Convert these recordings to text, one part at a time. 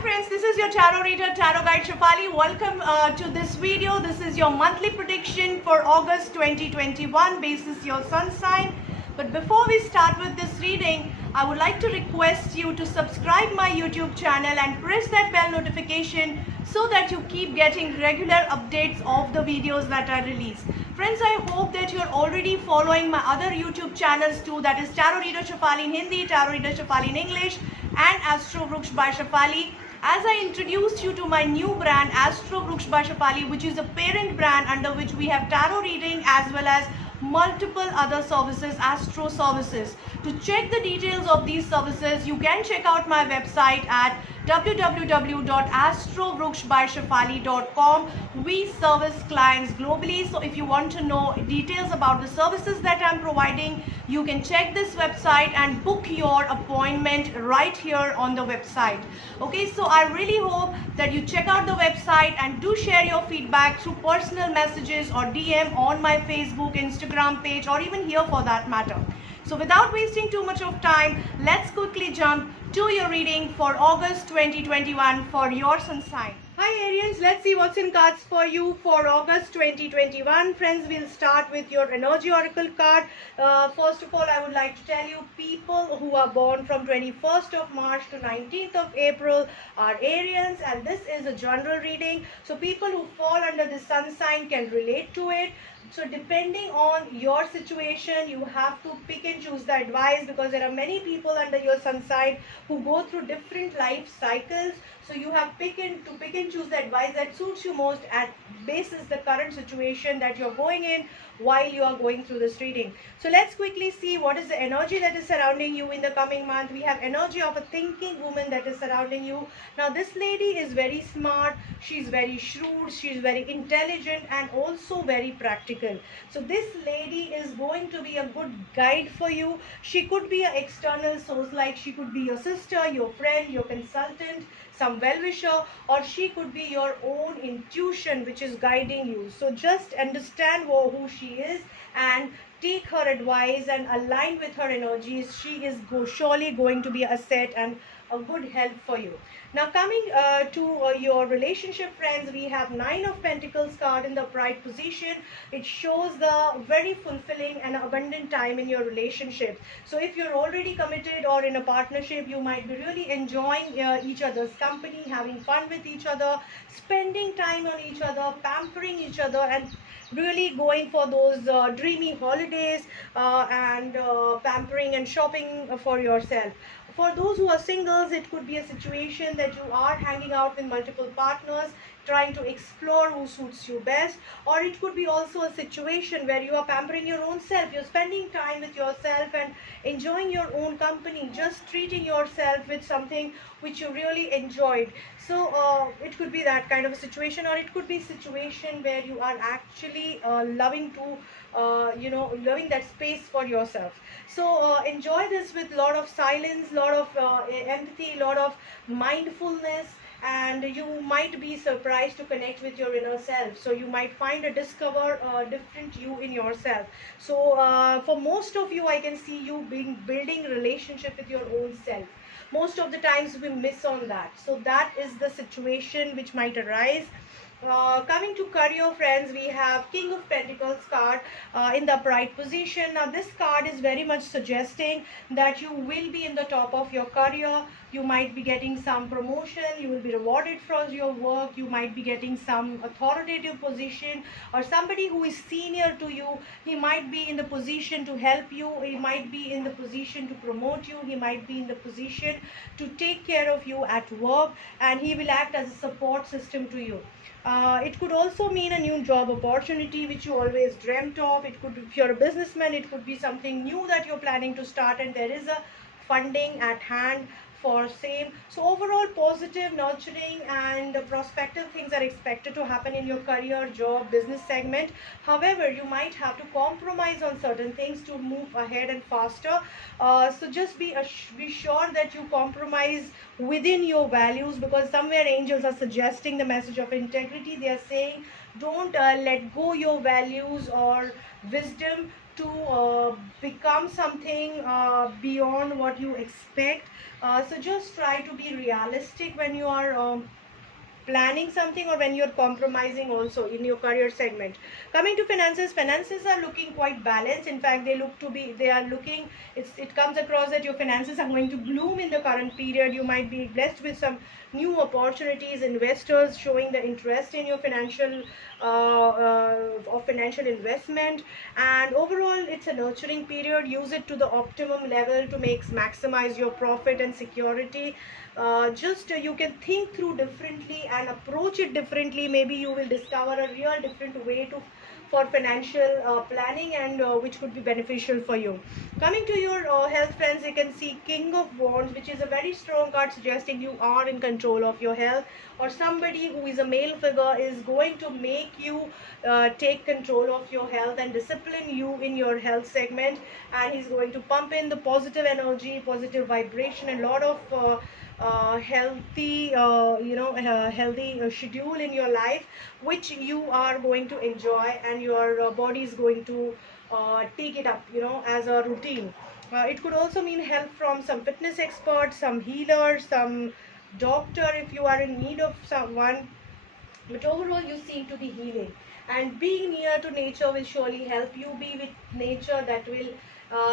friends, this is your tarot reader, tarot guide Shefali. Welcome to this video. This is your monthly prediction for August 2021 basis your sun sign. But before we start with this reading, I would like to request you to subscribe my YouTube channel and press that bell notification so that you keep getting regular updates of the videos that I release. Friends, I hope that you're already following my other YouTube channels too, that is Tarot Reader Shefali in Hindi, Tarot Reader Shefali in English, and Astro Vruksh by Shefali. As I introduced you to my new brand, Astro Vruksh by Shefali, which is a parent brand under which we have tarot reading as well as multiple other services, astro services. To check the details of these services, you can check out my website at www.astrovruksbyshefali.com. We service clients globally, so if you want to know details about the services that I'm providing, you can check this website and book your appointment right here on the website. Okay, so I really hope that you check out the website and do share your feedback through personal messages or DM on my Facebook, Instagram page, or even here for that matter. So without wasting too much of time, let's quickly jump to your reading for August 2021 for your sun sign. Hi Arians, let's see what's in cards for you for August 2021. Friends, we'll start with your energy oracle card. First of all, I would like to tell you, people who are born from 21st of March to 19th of April are Arians, and this is a general reading. So people who fall under the sun sign can relate to it. So depending on your situation, you have to pick and choose the advice, because there are many people under your sun sign who go through different life cycles. So you have to pick and choose the advice that suits you most at basis the current situation that you're going in while you are going through this reading. So let's quickly see what is the energy that is surrounding you in the coming month. We have energy of a thinking woman that is surrounding you. Now this lady is very smart, she's very shrewd, she's very intelligent, and also very practical. So this lady is going to be a good guide for you. She could be an external source, like she could be your sister, your friend, your consultant, some well-wisher, or she could be your own intuition which is guiding you. So just understand who she is and take her advice and align with her energies. She is surely going to be a asset and a good help for you. Now coming to your relationship, friends, we have 9 of Pentacles card in the upright position. It shows the very fulfilling and abundant time in your relationship. So if you're already committed or in a partnership, you might be really enjoying each other's company, having fun with each other, spending time on each other, pampering each other, and really going for those dreamy holidays and pampering and shopping for yourself. For those who are singles, it could be a situation that you are hanging out with multiple partners, trying to explore who suits you best, or it could be also a situation where you are pampering your own self. You're spending time with yourself and enjoying your own company, just treating yourself with something which you really enjoyed. So it could be that kind of a situation, or it could be a situation where you are actually loving that space for yourself. So enjoy this with a lot of silence, lot of empathy, lot of mindfulness, and you might be surprised to connect with your inner self. So you might discover a different you in yourself. So for most of you, I can see you building relationship with your own self. Most of the times we miss on that. So that is the situation which might arise. Coming to career, friends, we have King of Pentacles card in the upright position. Now this card is very much suggesting that you will be in the top of your career. You might be getting some promotion, you will be rewarded for your work, you might be getting some authoritative position, or somebody who is senior to you, he might be in the position to help you, he might be in the position to promote you, he might be in the position to take care of you at work, and he will act as a support system to you. It could also mean a new job opportunity which you always dreamt of. It could, if you're a businessman, it could be something new that you're planning to start, and there is a funding at hand for same. So overall positive, nurturing, and prospective things are expected to happen in your career, job, business segment. However, you might have to compromise on certain things to move ahead and faster. So just be sure that you compromise within your values, because somewhere angels are suggesting the message of integrity. They are saying don't let go your values or wisdom to become something beyond what you expect. So just try to be realistic when you are planning something, or when you're compromising also in your career segment. Coming to finances, finances are looking quite balanced. In fact, they are looking, it comes across that your finances are going to bloom in the current period. You might be blessed with some new opportunities, investors showing the interest in your financial of financial investment. And overall, it's a nurturing period. Use it to the optimum level to maximize your profit and security. You can think through differently and approach it differently. Maybe you will discover a real different way to for financial planning, and which could be beneficial for you. Coming to your health, friends, you can see King of Wands, which is a very strong card suggesting you are in control of your health, or somebody who is a male figure is going to make you take control of your health and discipline you in your health segment. And he's going to pump in the positive energy, positive vibration, and a lot of healthy healthy schedule in your life, which you are going to enjoy, and your body is going to take it up, as a routine. It could also mean help from some fitness expert, some healer, some doctor if you are in need of someone. But overall, you seem to be healing, and being near to nature will surely help you. Be with nature, that will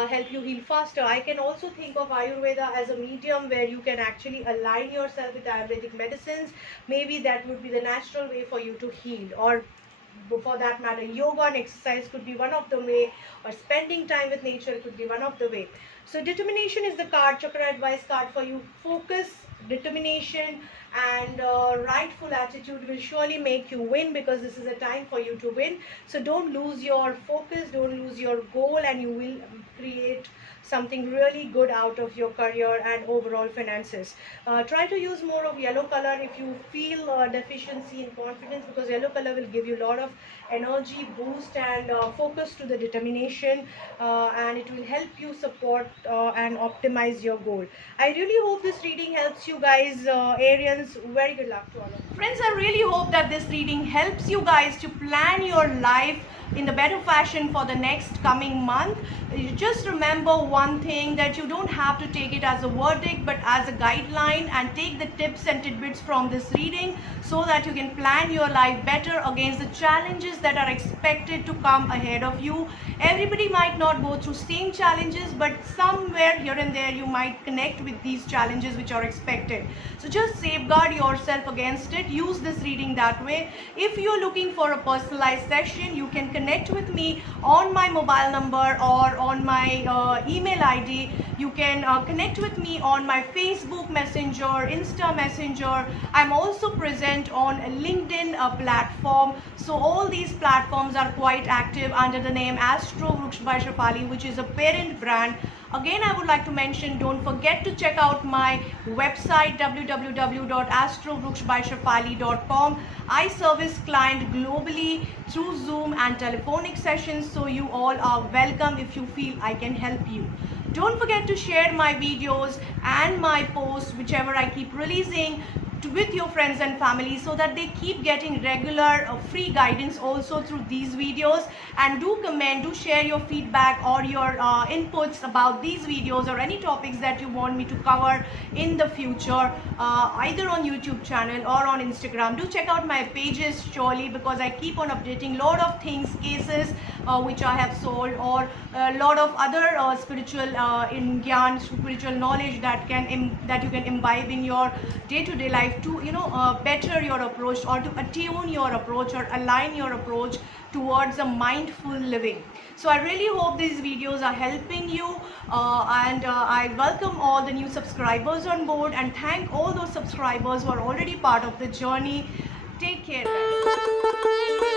help you heal faster. I can also think of Ayurveda as a medium where you can actually align yourself with Ayurvedic medicines. Maybe that would be the natural way for you to heal, or for that matter, yoga and exercise could be one of the way, or spending time with nature could be one of the way. So determination is the card, chakra advice card for you. Focus, determination, and rightful attitude will surely make you win, because this is a time for you to win. So don't lose your focus, don't lose your goal, and you will create something really good out of your career and overall finances. Try to use more of yellow color if you feel deficiency in confidence, because yellow color will give you a lot of energy boost and focus to the determination, and it will help you support and optimize your goal. I really hope this reading helps you guys, Arians. Very good luck to all of you. Friends, I really hope that this reading helps you guys to plan your life in the better fashion for the next coming month. You just remember one thing, that you don't have to take it as a verdict, but as a guideline, and take the tips and tidbits from this reading so that you can plan your life better against the challenges that are expected to come ahead of you. Everybody might not go through same challenges, but somewhere here and there you might connect with these challenges which are expected. So just safeguard yourself against it. Use this reading that way. If you're looking for a personalized session, you can connect with me on my mobile number or on my email ID. You can connect with me on my Facebook Messenger, Insta Messenger. I'm also present on LinkedIn platform. So all these platforms are quite active under the name Astro Vruksh by Shefali, which is a parent brand. Again, I would like to mention, don't forget to check out my website www.astrovruksbyshefali.com. I service clients globally through Zoom and telephonic sessions, so you all are welcome if you feel I can help you. Don't forget to share my videos and my posts, whichever I keep releasing, with your friends and family, so that they keep getting regular free guidance also through these videos. And do comment, do share your feedback or your inputs about these videos, or any topics that you want me to cover in the future, either on YouTube channel or on Instagram. Do check out my pages surely, because I keep on updating lot of things, cases which I have sold, or a lot of other spiritual spiritual knowledge that you can imbibe in your day-to-day life, to better your approach, or to attune your approach, or align your approach towards a mindful living. So I really hope these videos are helping you, and I welcome all the new subscribers on board, and thank all those subscribers who are already part of the journey. Take care, guys.